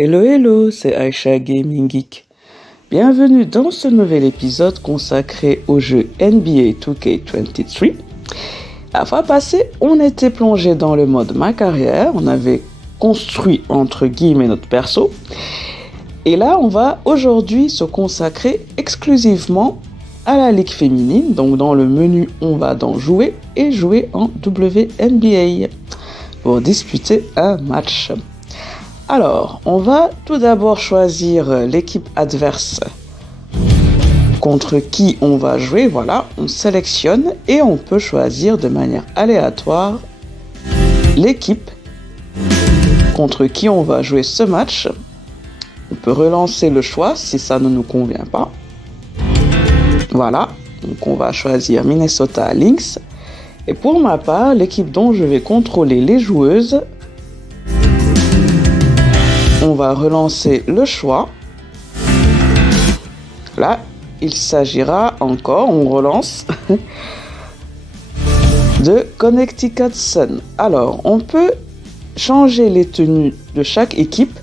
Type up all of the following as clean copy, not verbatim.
Hello hello, c'est Aysha Gaming Geek. Bienvenue dans ce nouvel épisode consacré au jeu NBA 2K23. La fois passée, on était plongé dans le mode ma carrière, on avait construit entre guillemets notre perso. Et là, on va aujourd'hui se consacrer exclusivement à la ligue féminine. Donc dans le menu, on va dans jouer et jouer en WNBA pour disputer un match. Alors, on va tout d'abord choisir l'équipe adverse contre qui on va jouer. Voilà, on sélectionne et on peut choisir de manière aléatoire l'équipe contre qui on va jouer ce match. On peut relancer le choix si ça ne nous convient pas. Voilà, donc on va choisir Minnesota Lynx. Et pour ma part, l'équipe dont je vais contrôler les joueuses, on va relancer le choix. Là, il s'agira encore, on relance, de Connecticut Sun. Alors, on peut changer les tenues de chaque équipe.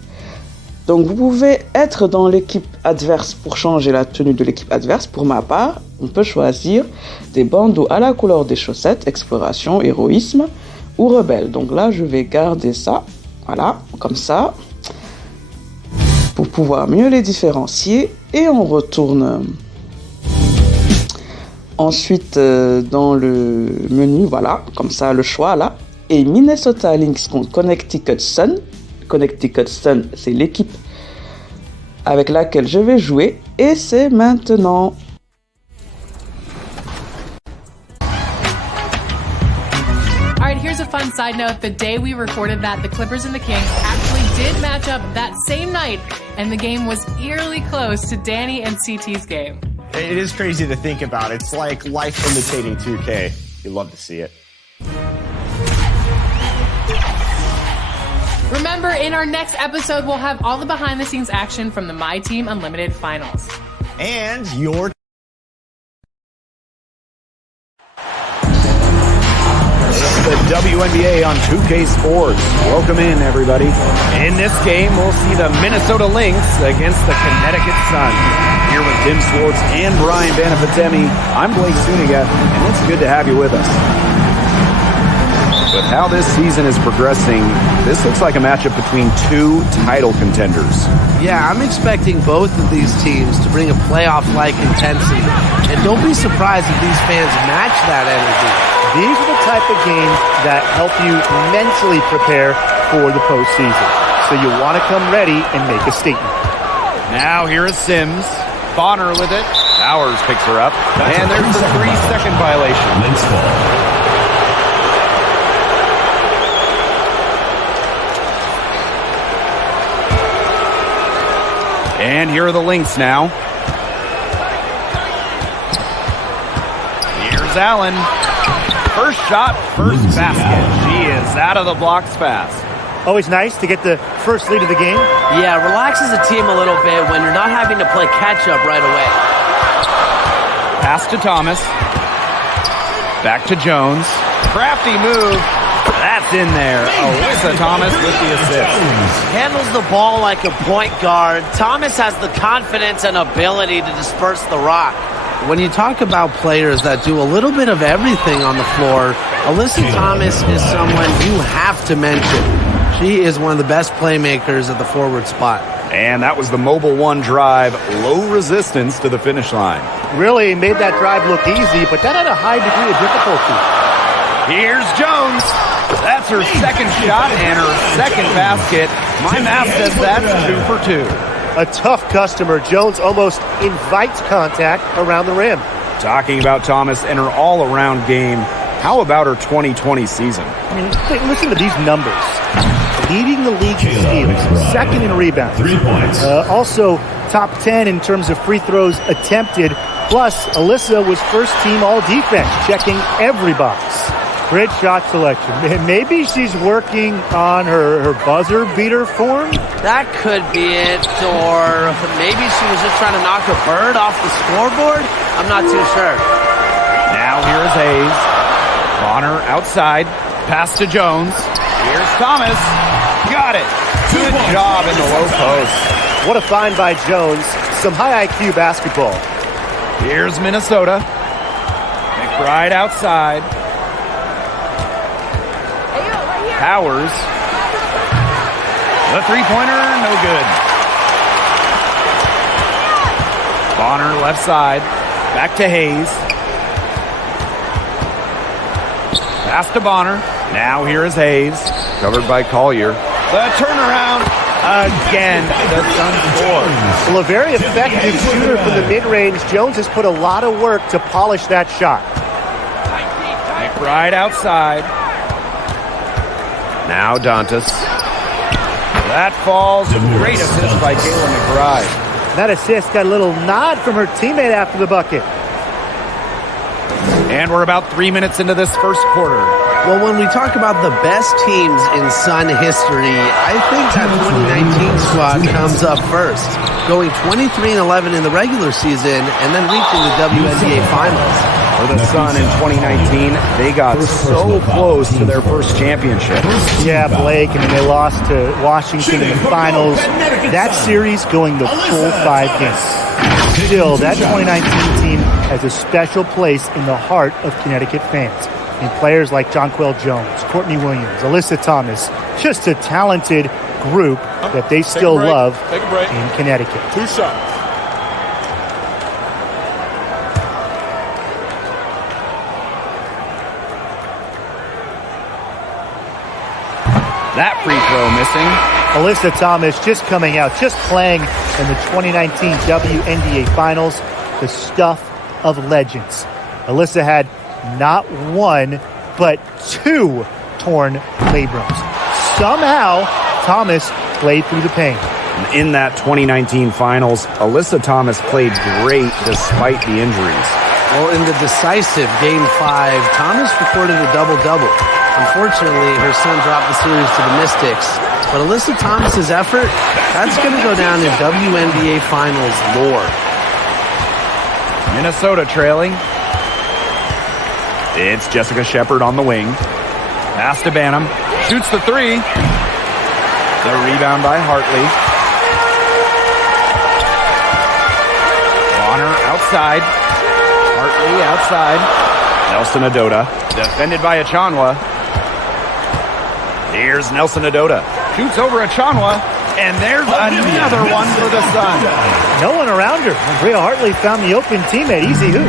Donc, vous pouvez être dans l'équipe adverse pour changer la tenue de l'équipe adverse. Pour ma part, on peut choisir des bandeaux à la couleur des chaussettes, exploration, héroïsme ou rebelle. Donc là, je vais garder ça, voilà, comme ça, pour pouvoir mieux les différencier. Et on retourne ensuite dans le menu, voilà, comme ça, le choix là. Et Minnesota Lynx contre Connecticut Sun. Connecticut Sun, c'est l'équipe avec laquelle je vais jouer. Et c'est maintenant. Here's a fun side note. The day we recorded that, the Clippers and the Kings actually did match up that same night, and the game was eerily close to Danny and CT's game. It is crazy to think about. It's like life imitating 2K. You love to see it. Remember, in our next episode, we'll have all the behind-the-scenes action from the My Team Unlimited finals. And your the WNBA on 2K Sports. Welcome in, everybody. In this game, we'll see the Minnesota Lynx against the Connecticut Sun. Here with Tim Swartz and Brian Banafitemi, I'm Blake Suniga, and it's good to have you with us. But how this season is progressing, this looks like a matchup between two title contenders. Yeah, I'm expecting both of these teams to bring a playoff-like intensity. And don't be surprised if these fans match that energy. These are the type of games that help you mentally prepare for the postseason. So you want to come ready and make a statement. Now here is Sims. Bonner with it. Bowers picks her up. And there's the 3-second violation. Lynx ball. And here are the Lynx now. Here's Allen. First shot, first basket. She is out of the blocks fast. Always nice to get the first lead of the game. Yeah, relaxes the team a little bit when you're not having to play catch-up right away. Pass to Thomas. Back to Jones. Crafty move. That's in there. Alyssa Thomas with the assist. Handles the ball like a point guard. Thomas has the confidence and ability to disperse the rock. When you talk about players that do a little bit of everything on the floor, Alyssa Thomas is someone you have to mention. She is one of the best playmakers at the forward spot. And that was the Mobile One drive. Low resistance to the finish line. Really made that drive look easy, but that had a high degree of difficulty. Here's Jones. That's her second shot and her second basket. My math says that's 2 for 2. A tough customer. Jones almost invites contact around the rim. Talking about Thomas and her all-around game, how about her 2020 season? I mean, listen to these numbers. Leading the league in steals, second in rebounds. 3 points. Also, top 10 in terms of free throws attempted. Plus, Alyssa was first team all-defense, checking every box. Great shot selection. Maybe she's working on her buzzer beater form? That could be it, or maybe she was just trying to knock a bird off the scoreboard? I'm not too sure. Now here's Hayes. Bonner outside. Pass to Jones. Here's Thomas. Got it. Good job in the low post. What a find by Jones. Some high IQ basketball. Here's Minnesota. McBride outside. Powers. The three-pointer, no good. Bonner left side. Back to Hayes. Pass to Bonner. Now here is Hayes. Covered by Collier. The turnaround again. The Sun score. Well, a very effective shooter from the mid-range. Jones has put a lot of work to polish that shot. McBride outside. Now Dantas. That falls. Great assist by Kayla McBride. That assist got a little nod from her teammate after the bucket. And we're about 3 minutes into this first quarter. Well, when we talk about the best teams in Sun history, I think that 2019 squad comes up first, going 23-11 in the regular season and then reaching the WNBA Finals. For the Sun in 2019, they got so close to their first championship. Yeah, Blake, I mean, they lost to Washington in the finals. That series going the full 5 games. Still, that 2019 team has a special place in the heart of Connecticut fans. And players like Jonquel Jones, Courtney Williams, Alyssa Thomas, just a talented group that they still love in Connecticut. 2 shots. That free throw missing. Alyssa Thomas just coming out, just playing in the 2019 WNBA Finals, the stuff of legends. Alyssa had not 1, but 2 torn labrums. Somehow, Thomas played through the pain. In that 2019 Finals, Alyssa Thomas played great despite the injuries. Well, in the decisive Game 5, Thomas recorded a double-double. Unfortunately, her son dropped the series to the Mystics. But Alyssa Thomas's effort, that's going to go down in WNBA Finals lore. Minnesota trailing. It's Jessica Shepard on the wing. Pass to Banham. Shoots the three. The rebound by Hartley. Bonner outside. Hartley outside. Nelson Adota. Defended by Achanwa. Here's Nelson Adota. Shoots over Achanwa. And there's another one for the Sun. No one around her. Andrea Hartley found the open teammate. Easy hoop.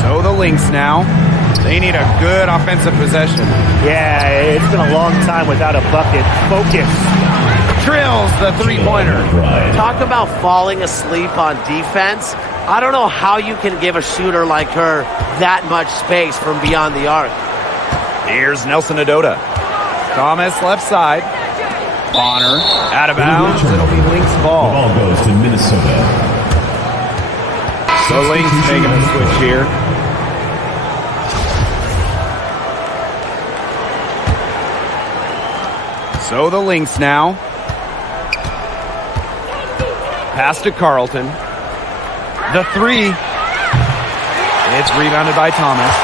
So the Lynx now. They need a good offensive possession. Yeah, it's been a long time without a bucket. Focus. Drills the three-pointer. Talk about falling asleep on defense. I don't know how you can give a shooter like her that much space from beyond the arc. Here's Nelson Adota. Thomas left side. Bonner out of bounds. It'll be Lynx ball. The ball goes to Minnesota. So Lynx making a switch here. So the Lynx now. Pass to Carlton. The three. It's rebounded by Thomas.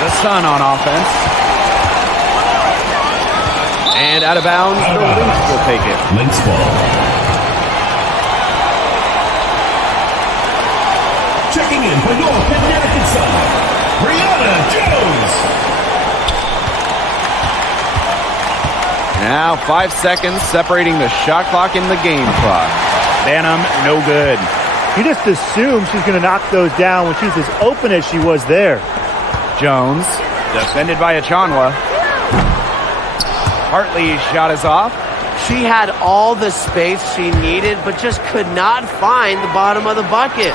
The Sun on offense. And out of bounds, the Lynx will take it. Lynx ball. Checking in for your Connecticut Sun, Brianna Jones. Now 5 seconds separating the shot clock and the game clock. Banham, no good. You just assume she's going to knock those down when she was as open as she was there. Jones, defended by Achanwa. Hartley's shot is off. She had all the space she needed, but just could not find the bottom of the bucket.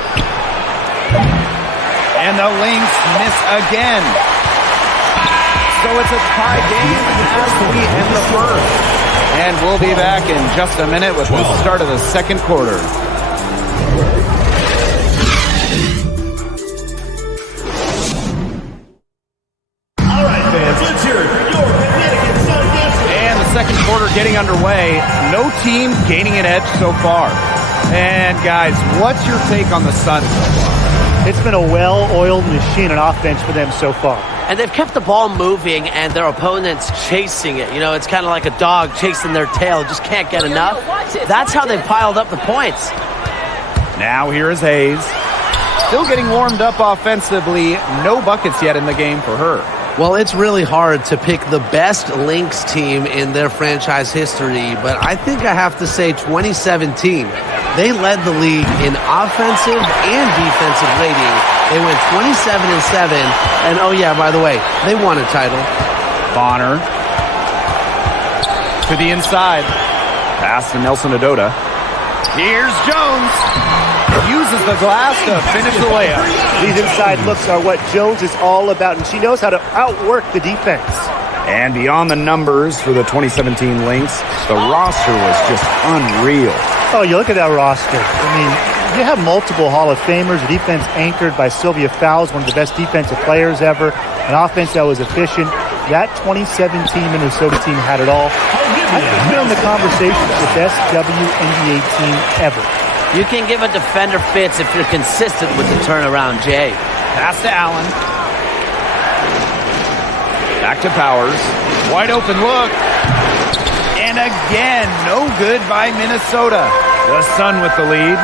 And the Lynx miss again. So it's a tie game as we end the first. And we'll be back in just a minute with the start of the second quarter. All right, fans, let's hear it for your Connecticut Sun Dancers. And the second quarter getting underway. No team gaining an edge so far. And guys, what's your take on the Sun so far? It's been a well-oiled machine on offense for them so far. And they've kept the ball moving and their opponents chasing it. You know, it's kind of like a dog chasing their tail, just can't get enough. That's how they piled up the points. Now here is Hayes. Still getting warmed up offensively. No buckets yet in the game for her. Well, it's really hard to pick the best Lynx team in their franchise history, but I think I have to say 2017. They led the league in offensive and defensive rating. They went 27-7, and oh yeah, by the way, they won a title. Bonner to the inside. Pass to Nelson Adota. Here's Jones. Uses the glass to finish the layup. These inside looks are what Jones is all about, and she knows how to outwork the defense. And beyond the numbers for the 2017 Lynx, the roster was just unreal. Oh, you look at that roster. I mean, you have multiple Hall of Famers, a defense anchored by Sylvia Fowles, one of the best defensive players ever, an offense that was efficient. That 2017 Minnesota team had it all. I think they're in the conversation for the best WNBA team ever. You can give a defender fits if you're consistent with the turnaround, Jay. Pass to Allen. Back to Powers. Wide open look. And again, no good by Minnesota. The Sun with the lead.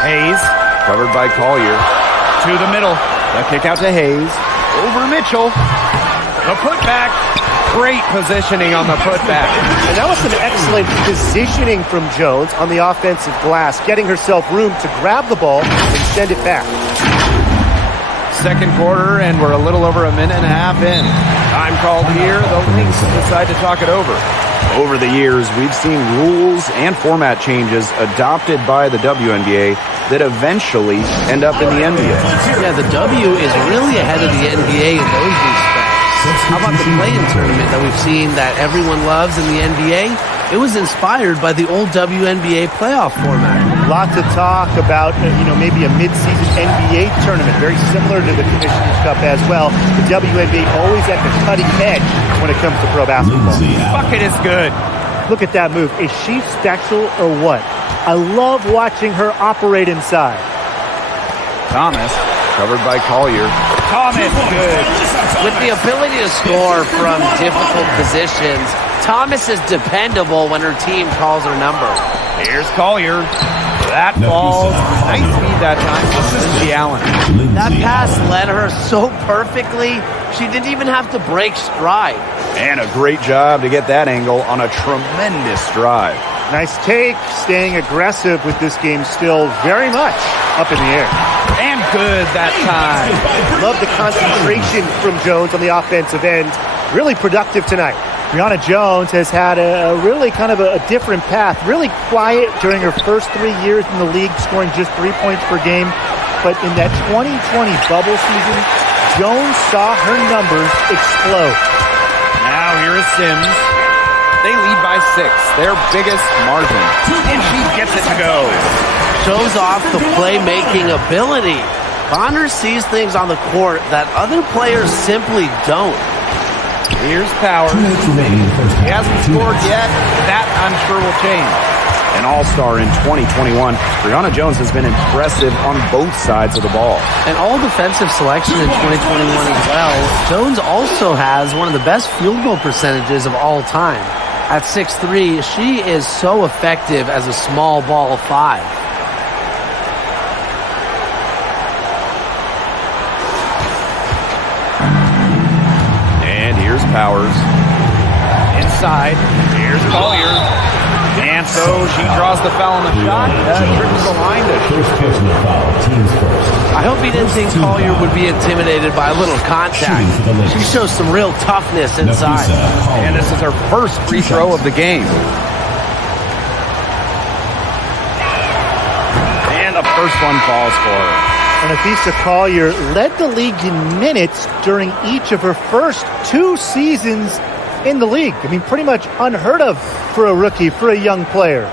Hayes, covered by Collier. To the middle. The kick out to Hayes. Over Mitchell. The putback. Great positioning on the putback. And that was some excellent positioning from Jones on the offensive glass, getting herself room to grab the ball and send it back. Second quarter, and we're a little over a minute and a half in. Time called here. The Lynx decide to talk it over. Over the years, we've seen rules and format changes adopted by the WNBA that eventually end up in the NBA. Yeah, the W is really ahead of the NBA in those respects. How about the play-in tournament that we've seen that everyone loves in the NBA? It was inspired by the old WNBA playoff format. Lots of talk about, maybe a mid-season NBA tournament, very similar to the Commissioner's Cup as well. The WNBA always at the cutting edge when it comes to pro basketball. Bucket is good. Look at that move. Is she special or what? I love watching her operate inside. Thomas, covered by Collier. Thomas, good. With the ability to score from difficult positions, Thomas is dependable when her team calls her number. Here's Collier. That falls. Nice speed that time. Lindsay Allen. That pass led her so perfectly, she didn't even have to break stride. And a great job to get that angle on a tremendous drive. Nice take, staying aggressive with this game still very much up in the air. And good that time. Love the concentration from Jones on the offensive end. Really productive tonight. Brianna Jones has had a really kind of a different path. Really quiet during her first 3 years in the league, scoring just 3 points per game. But in that 2020 bubble season, Jones saw her numbers explode. Now here is Sims. They lead by 6, their biggest margin. And she gets it to go. Shows off the playmaking ability. Bonner sees things on the court that other players simply don't. Here's Powers. He hasn't scored yet. That, I'm sure, will change. An all-star in 2021, Brianna Jones has been impressive on both sides of the ball. An all-defensive selection in 2021 as well. Jones also has one of the best field goal percentages of all time. At 6'3", she is so effective as a small ball 5. And here's Powers. Inside, here's Collier. And so she draws the foul on the shot. Trips the line to First personal foul, teams first. I hope he didn't think Collier would be intimidated by a little contact. She shows some real toughness inside. And this is her first free throw of the game. And the first one falls for her. And Aysha Collier led the league in minutes during each of her first 2 seasons in the league. I mean, pretty much unheard of for a rookie, for a young player.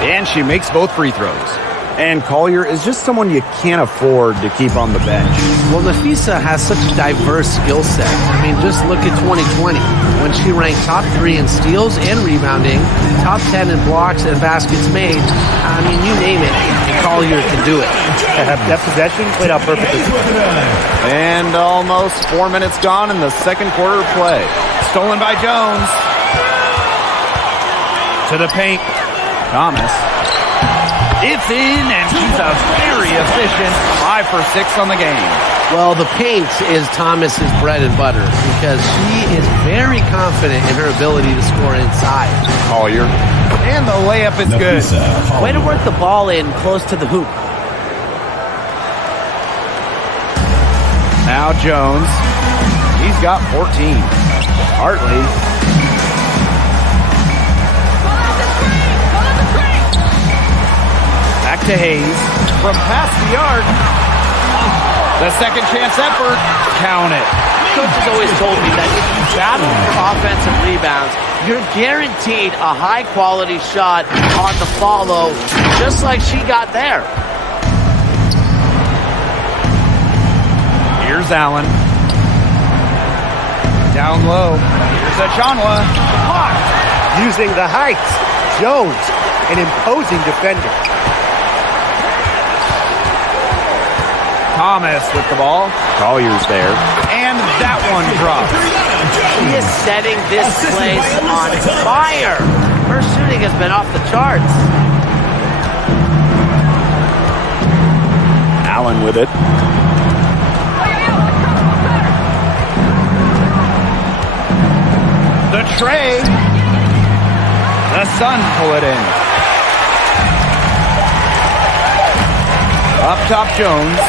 And she makes both free throws. And Collier is just someone you can't afford to keep on the bench. Well, Nafisa has such a diverse skill set. I mean, just look at 2020 when she ranked top 3 in steals and rebounding, top 10 in blocks and baskets made. I mean, you name it, Collier can do it. That possession played out perfectly. And almost 4 minutes gone in the second quarter of play. Stolen by Jones. To the paint. Thomas. It's in, and she's a very efficient 5 for 6 on the game. Well, the paint is Thomas's bread and butter because she is very confident in her ability to score inside. Collier. And the layup is good. Way to work the ball in close to the hoop. Now Jones. He's got 14. Hartley. Back to Hayes. From past the arc. The second chance effort. Count it. Coach has always told me that if you battle for offensive rebounds, you're guaranteed a high-quality shot on the follow, just like she got there. Here's Allen. Down low. Here's Achanwa. Using the height. Jones, an imposing defender. Thomas with the ball. Collier's there. And that one drops. She is setting this place on fire. Her shooting has been off the charts. Allen with it. The tray. The Sun pull it in. Up top Jones.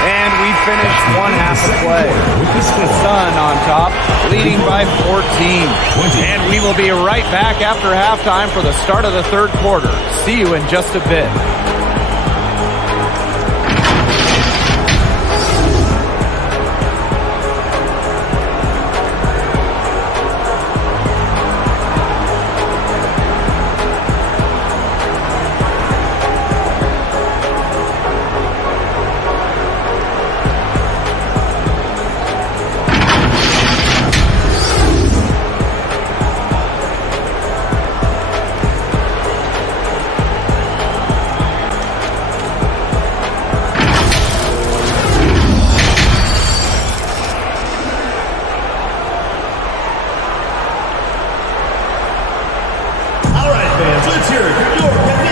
And we finished one half of play. The Sun on top, leading by 14. And we will be right back after halftime for the start of the third quarter. See you in just a bit.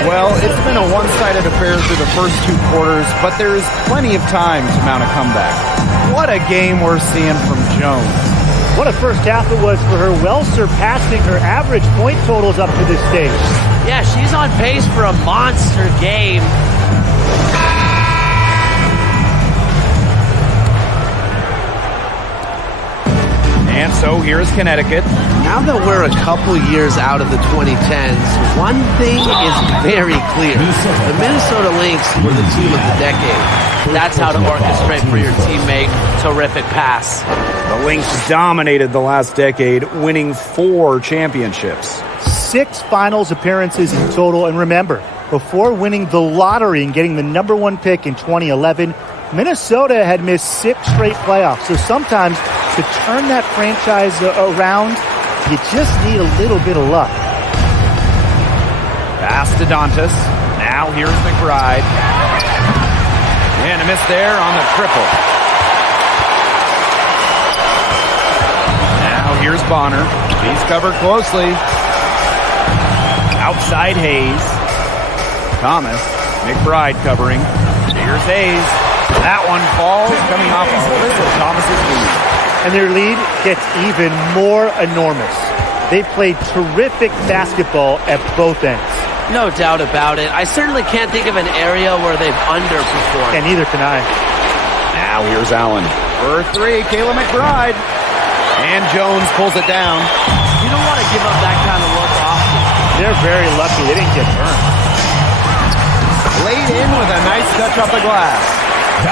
Well, it's been a one-sided affair through the first 2 quarters, but there is plenty of time to mount a comeback. What a game we're seeing from Jones. What a first half it was for her, well surpassing her average point totals up to this stage. Yeah, she's on pace for a monster game. And so here's Connecticut. Now that we're a couple years out of the 2010s, one thing is very clear. The Minnesota Lynx were the team of the decade. That's how to orchestrate for your teammate. Terrific pass. The Lynx dominated the last decade, winning 4 championships. 6 finals appearances in total. And remember, before winning the lottery and getting the #1 pick in 2011, Minnesota had missed 6 straight playoffs. So sometimes to turn that franchise around, you just need a little bit of luck. Pass to Dantas. Now here's McBride. And a miss there on the triple. Now here's Bonner. He's covered closely. Outside Hayes. Thomas. McBride covering. Here's Hayes. That one falls, coming off of Alyssa Thomas's lead. And their lead gets even more enormous. They played terrific basketball at both ends. No doubt about it. I certainly can't think of an area where they've underperformed. And neither can I. Now here's Allen. For 3, Kayla McBride. And Jones pulls it down. You don't want to give up that kind of look often. They're very lucky they didn't get burned. Laid in with a nice touch off the glass.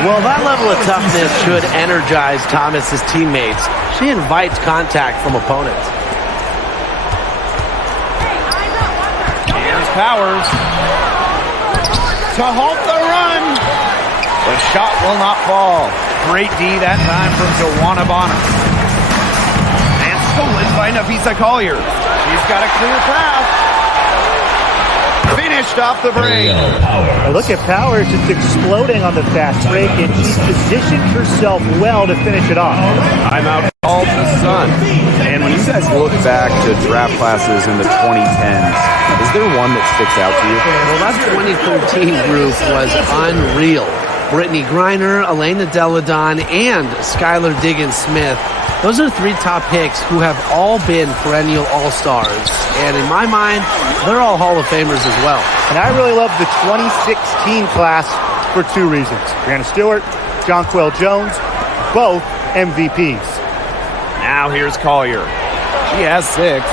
Well, that level of toughness should energize Thomas's teammates. She invites contact from opponents. Here's Powers. to halt the run. The shot will not fall. Great D that time from Joanna Bonner. And stolen by Nafisa Collier. She's got a clear path. Finished off the break. Look at Power, just exploding on the fast break, and she's positioned herself well to finish it off. Timeout called the Sun. And when you guys look back to draft classes in the 2010s, is there one that sticks out to you? Well, that 2013 group was unreal. Brittany Griner, Elena Deladon, and Skylar Diggins-Smith. Those are 3 top picks who have all been perennial all-stars. And in my mind, they're all Hall of Famers as well. And I really love the 2016 class for 2 reasons. Brianna Stewart, Jonquel Jones, both MVPs. Now here's Collier. She has 6.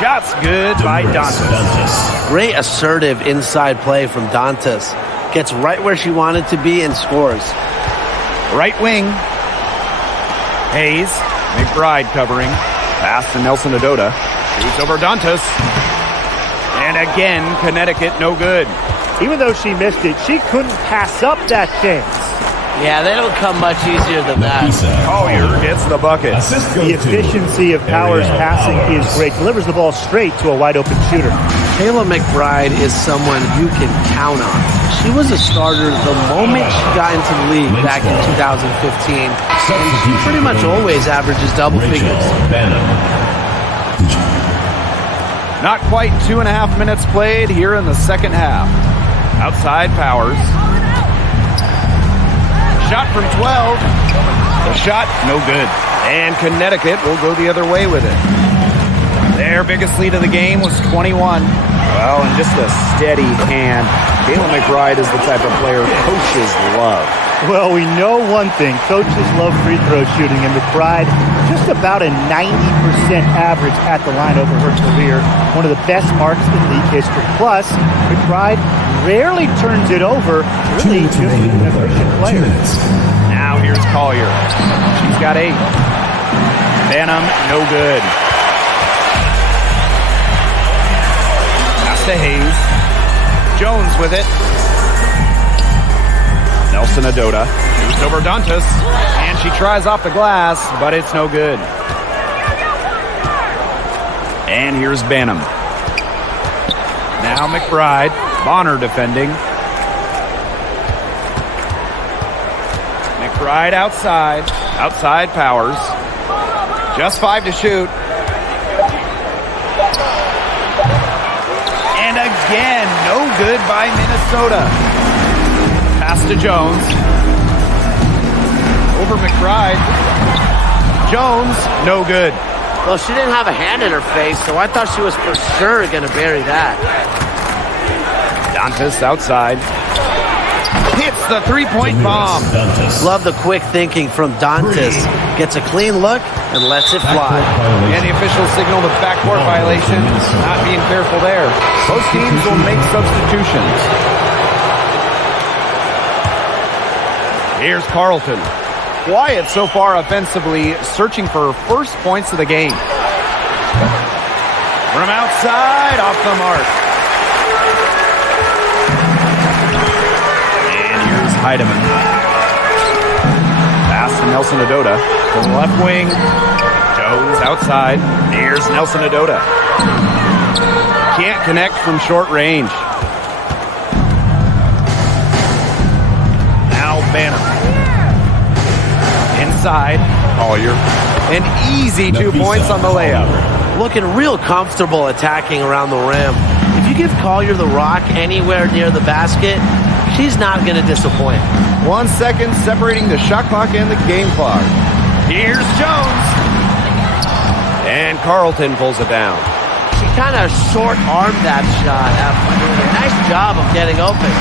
Shot's good by Dantas. Great assertive inside play from Dantas. Gets right where she wanted to be and scores. Right wing. Hayes. McBride covering. Pass to Nelson Adota. Shoots over Dantas. And again, Connecticut no good. Even though she missed it, she couldn't pass up that chance. Yeah, they don't come much easier than that. Collier gets the bucket. The efficiency of Power's passing is great. Delivers the ball straight to a wide-open shooter. Kayla McBride is someone you can count on. She was a starter the moment she got into the league back in 2015. And she pretty much always averages double figures. Not quite 2.5 minutes played here in the second half. Outside Powers. Shot from 12. The shot, no good. And Connecticut will go the other way with it. Their biggest lead of the game was 21. Well, and just a steady hand. Kayla McBride is the type of player coaches love. Well, we know one thing. Coaches love free throw shooting, and McBride just about a 90% average at the line over her career. One of the best marks in league history. Plus, McBride rarely turns it over. Really just an efficient player. Now here's Collier. She's got 8. Benham, no good. Pass to Hayes. Jones with it. Nelson Adota. Shoots over Dantas. And she tries off the glass, but it's no good. And here's Benham. Now McBride. Bonner defending. McBride outside. Outside Powers. Just 5 to shoot. And again, no good by Minnesota. Pass to Jones. Over McBride. Jones, no good. Well, she didn't have a hand in her face, so I thought she was for sure going to bury that. Dantas outside. Hits the 3-point bomb. Love the quick thinking from Dantas. Gets a clean look and lets it fly. And the official signaled a backcourt violation. Not being careful there. Both teams will make substitutions. Here's Carlton. Quiet so far offensively, searching for first points of the game. From outside, off the mark. And here's Heidemann. Pass to Nelson Adota. To the left wing. Jones outside. Here's Nelson Adota. Can't connect from short range. Now Banner. Inside, Collier. An easy 2 points on the layup. Looking real comfortable attacking around the rim. If you give Collier the rock anywhere near the basket, she's not going to disappoint. 1 second separating the shot clock and the game clock. Here's Jones. And Carlton pulls it down. She kind of short-armed that shot after doing a nice job of getting open.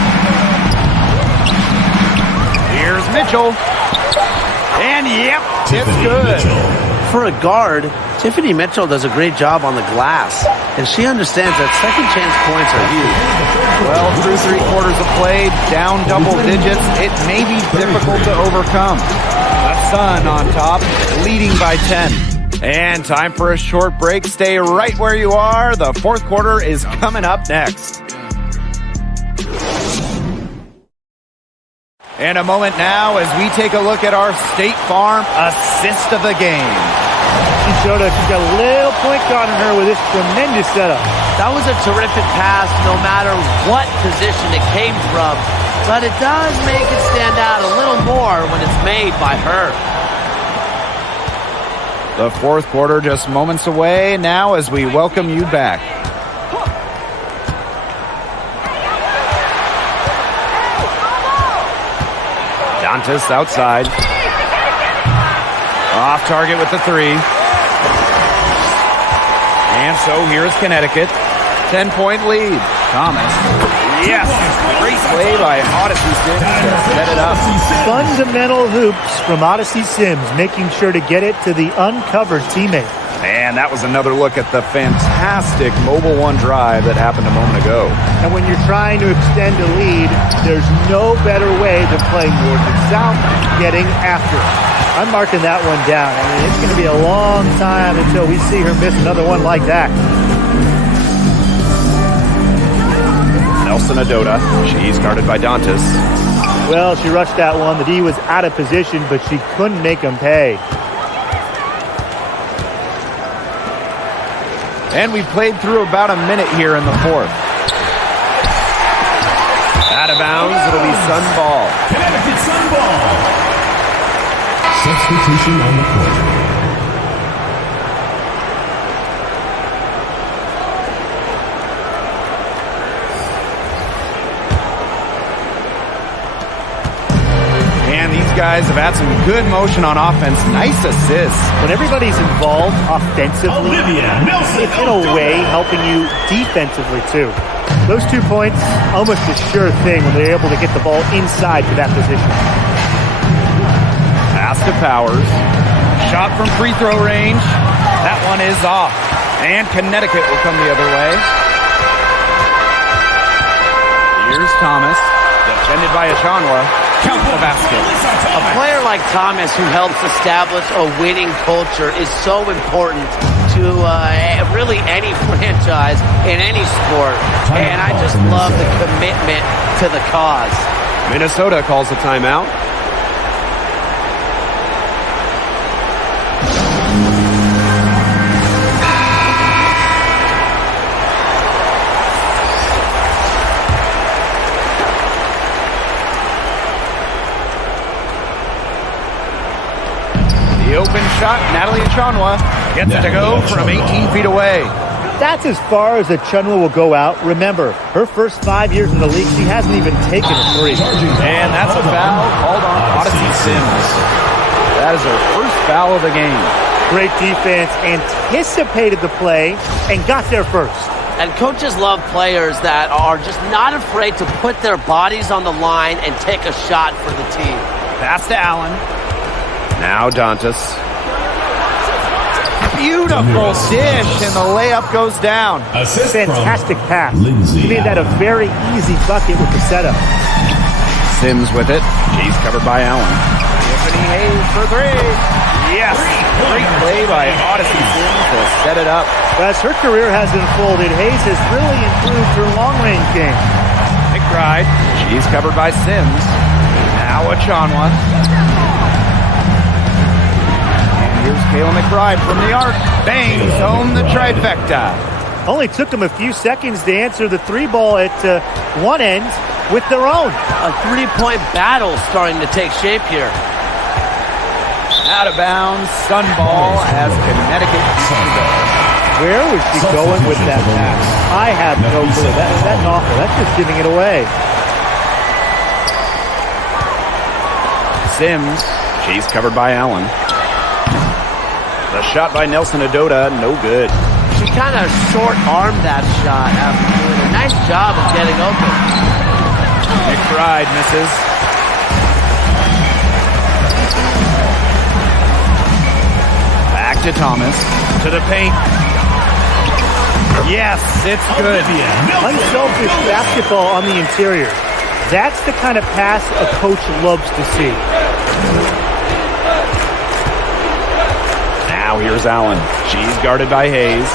Here's Mitchell. And yep, it's good. For a guard, Tiffany Mitchell does a great job on the glass, and she understands that second chance points are huge. Well, through 3 quarters of play, down double digits, it may be difficult to overcome. The Sun on top, leading by 10. And time for a short break. Stay right where you are. The fourth quarter is coming up next. And a moment now as we take a look at our State Farm assist of the game. She showed us she's got a little point guard on her with this tremendous setup. That was a terrific pass no matter what position it came from. But it does make it stand out a little more when it's made by her. The fourth quarter just moments away now as we welcome you back. Dantas outside. Off target with the three. And so here's Connecticut. 10-point lead. Thomas. Yes! Great play by Odyssey Sims to set it up. Fundamental hoops from Odyssey Sims, making sure to get it to the uncovered teammate. And that was another look at the fantastic Mobile One drive that happened a moment ago. And when you're trying to extend a lead, there's no better way than playing north and south, getting after it. I'm marking that one down. I mean, it's going to be a long time until we see her miss another one like that. Nelson Adota. She's guarded by Dantas. Well, she rushed that one. The D was out of position, but she couldn't make him pay. And we've played through about a minute here in the fourth. Out of bounds, it'll be Sun ball. Connecticut Sun ball. Substitution on the court. And these guys have had some good motion on offense. Nice assists. When everybody's involved offensively, it's in a way helping you defensively too. Those 2 points, almost a sure thing when they're able to get the ball inside to that position. Pass to Powers. Shot from free throw range. That one is off. And Connecticut will come the other way. Here's Thomas. Defended by Ashanwa. Count the basket. A player like Thomas who helps establish a winning culture is so important to really any franchise in any sport. And I just love the commitment to the cause. Minnesota calls a timeout. The open shot, Natalie Achonwa gets it to go from 18 feet away. That's as far as Achonwa will go out. Remember, her first 5 years in the league, she hasn't even taken a three. And that's a foul called on Odyssey Sims. That is her first foul of the game. Great defense, anticipated the play, and got there first. And coaches love players that are just not afraid to put their bodies on the line and take a shot for the team. Pass to Allen. Now Dantas. Beautiful dish, and the layup goes down. Fantastic pass. She made that a very easy bucket with the setup. Sims with it. She's covered by Allen. Tiffany Hayes for three. Yes. Great play by Odyssey Sims to set it up. As her career has unfolded, Hayes has really improved her long-range game. McBride. She's covered by Sims. Now Achonwa. Here's Kayla McBride from the arc. Bangs home the trifecta. Only took them a few seconds to answer the three ball at one end with their own. A three-point battle starting to take shape here. Out of bounds, Sun ball as Connecticut. Where was she going with that pass? I have no clue. That's awful. That's just giving it away. Sims. She's covered by Allen. The shot by Nelson Adota, no good. She kind of short-armed that shot after doing a nice job of getting open. McBride misses. Back to Thomas. To the paint. Yes, it's good. Unselfish basketball on the interior. That's the kind of pass a coach loves to see. Now here's Allen. She's guarded by Hayes.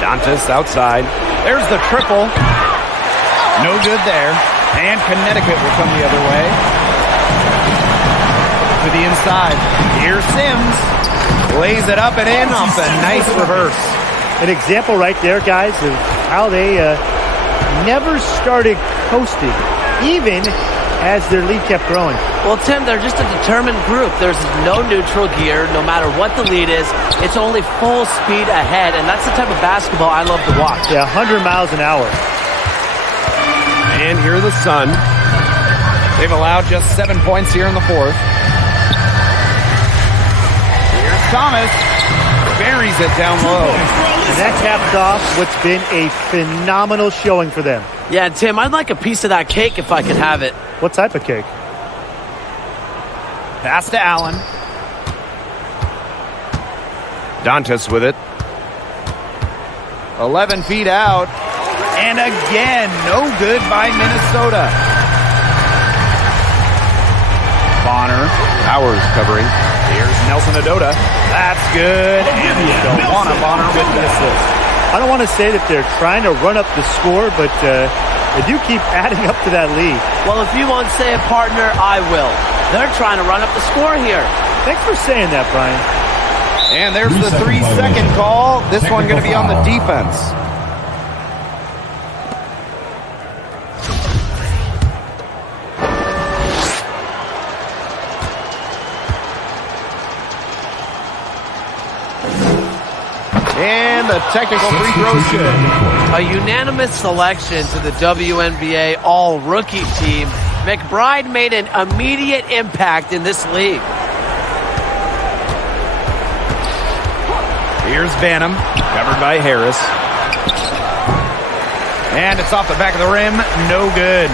Dantas outside. There's the triple. No good there. And Connecticut will come the other way. to the inside. Here's Sims. Lays it up and in off a nice reverse. An example right there, guys, of how they never started coasting, even as their lead kept growing. Well, Tim, they're just a determined group. There's no neutral gear, no matter what the lead is. It's only full speed ahead, and that's the type of basketball I love to watch. Yeah, 100 miles an hour. And here are the Sun. They've allowed just 7 points here in the fourth. Here's Thomas. Buries it down low. And that caps off what's been a phenomenal showing for them. Yeah, Tim, I'd like a piece of that cake if I could have it. What type of cake? Pass to Allen. Dantas with it. 11 feet out. And again, no good by Minnesota. Bonner. Powers covering. Here's Nelson Adota. That's good. And Delwana Bonner with the assist. I don't want to say that they're trying to run up the score, but they do keep adding up to that lead. Well, if you won't say it, partner, I will. They're trying to run up the score here. Thanks for saying that, Brian. And there's the 3-second call. This one going to be on the defense. And the technical free throw is good. A unanimous selection to the WNBA all-rookie team. McBride made an immediate impact in this league. Here's Banham, covered by Harris. And it's off the back of the rim, no good.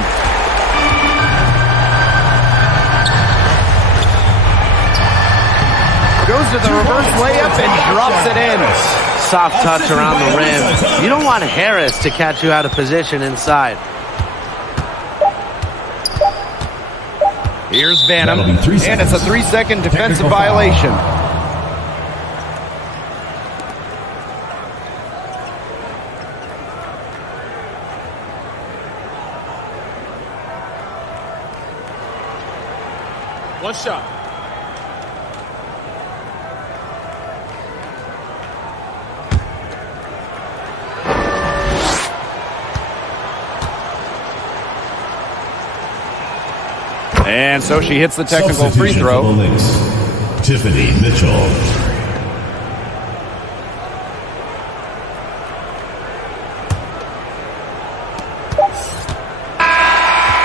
Goes to the reverse layup and drops it in. Soft touch around the rim. You don't want Harris to catch you out of position inside. Here's Banham, and it's a 3-second defensive violation. One shot. And so she hits the technical free throw. Tiffany Mitchell.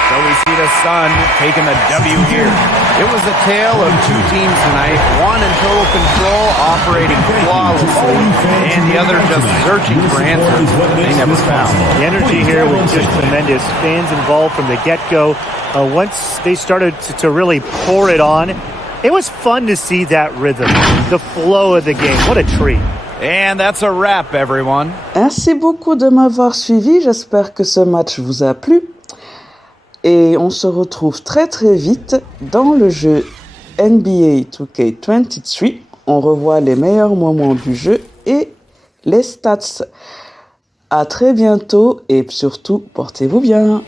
So we see the Sun taking the W here. It was a tale of two teams tonight. One in total control, operating flawlessly, and the other just searching for answers they never found. The energy here was just tremendous. Fans involved from the get-go. Once they started to really pour it on, it was fun to see that rhythm, the flow of the game. What a treat. And that's a wrap, everyone. Merci beaucoup de m'avoir suivi. J'espère que ce match vous a plu. Et on se retrouve très très vite dans le jeu NBA 2K23. On revoit les meilleurs moments du jeu et les stats. À très bientôt et surtout, portez-vous bien.